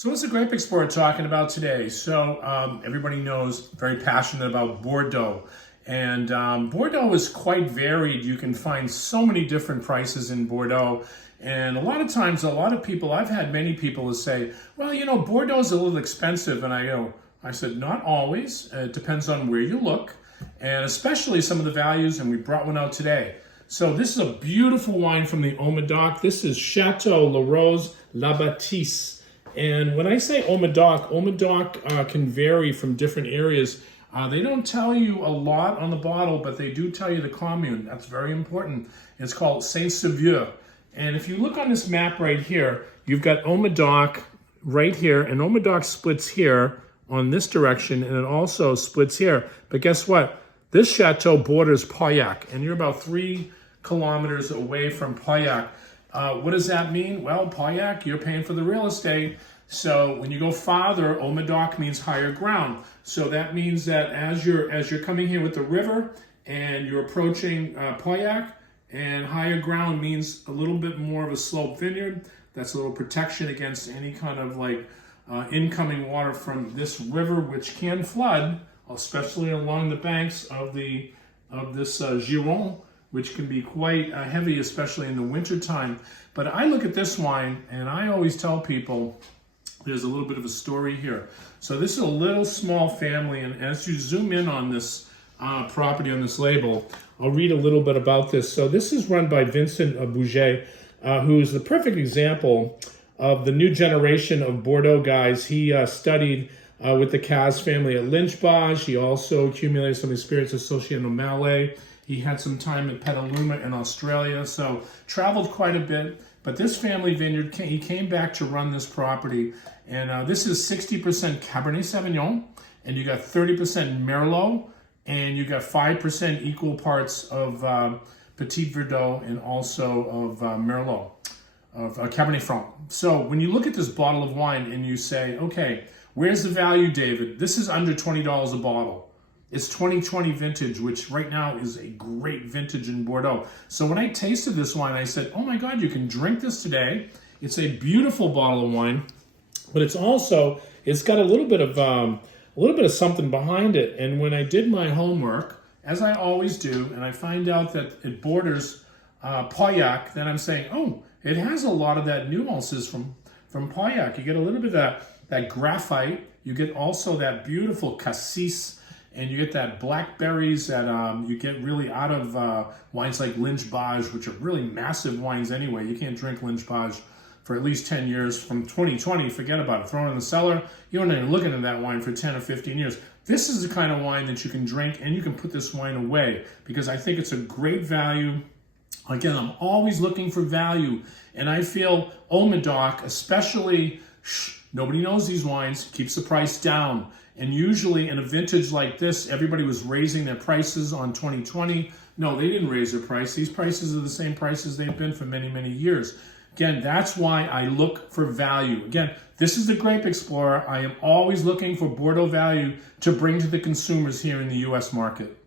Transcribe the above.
So what's the Grape Explorer talking about today? So everybody knows, very passionate about Bordeaux. And Bordeaux is quite varied. You can find so many different prices in Bordeaux. And a lot of times, a lot of people, I've had many people say, well, you know, Bordeaux is a little expensive. And I said, not always. It depends on where you look. And especially some of the values, and we brought one out today. So this is a beautiful wine from the Haut Medoc. This is Chateau Laroze Labatisse. And when I say Haut Medoc can vary from different areas. They don't tell you a lot on the bottle, but they do tell you the commune. That's very important. It's called Saveur. And if you look on this map right here, you've got Haut Medoc right here, and Haut Medoc splits here on this direction, and it also splits here. But guess what? This chateau borders Pauillac, and you're about 3 kilometers away from Pauillac. What does that mean? Well, Pauillac, you're paying for the real estate. So when you go farther, Haut Medoc means higher ground. So that means that as you're coming here with the river and you're approaching Pauillac, and higher ground means a little bit more of a sloped vineyard. That's a little protection against any kind of incoming water from this river, which can flood, especially along the banks of this Giron, which can be quite heavy, especially in the wintertime. But I look at this wine, and I always tell people there's a little bit of a story here. So this is a little small family, and as you zoom in on this property, on this label, I'll read a little bit about this. So this is run by Vincent Bouget, who's the perfect example of the new generation of Bordeaux guys. He studied with the Caz family at Lynch-Bages. He also accumulated some experience associated with Malay. He had some time at Petaluma in Australia, so traveled quite a bit. But this family vineyard, he came back to run this property. And this is 60% Cabernet Sauvignon, and you got 30% Merlot, and you got 5% equal parts of Petit Verdot and also of Merlot, of Cabernet Franc. So when you look at this bottle of wine and you say, okay, where's the value, David? This is under $20 a bottle. It's 2020 vintage, which right now is a great vintage in Bordeaux. So when I tasted this wine, I said, oh my God, you can drink this today. It's a beautiful bottle of wine, but it's got a little bit of something behind it. And when I did my homework, as I always do, and I find out that it borders Pauillac, then I'm saying, oh, it has a lot of that nuances from Pauillac. You get a little bit of that graphite. You get also that beautiful cassis, and you get that blackberries that you get really out of wines like Lynch-Bages, which are really massive wines anyway. You can't drink Lynch-Bages for at least 10 years. From 2020, forget about it. Throw it in the cellar. You don't even looking at that wine for 10 or 15 years. This is the kind of wine that you can drink, and you can put this wine away because I think it's a great value. Again, I'm always looking for value, and I feel Haut Medoc, especially, nobody knows these wines, keeps the price down. And usually in a vintage like this, everybody was raising their prices on 2020. No, they didn't raise their price. These prices are the same prices they've been for many, many years. Again, that's why I look for value. Again, this is the Grape Explorer. I am always looking for Bordeaux value to bring to the consumers here in the U.S. market.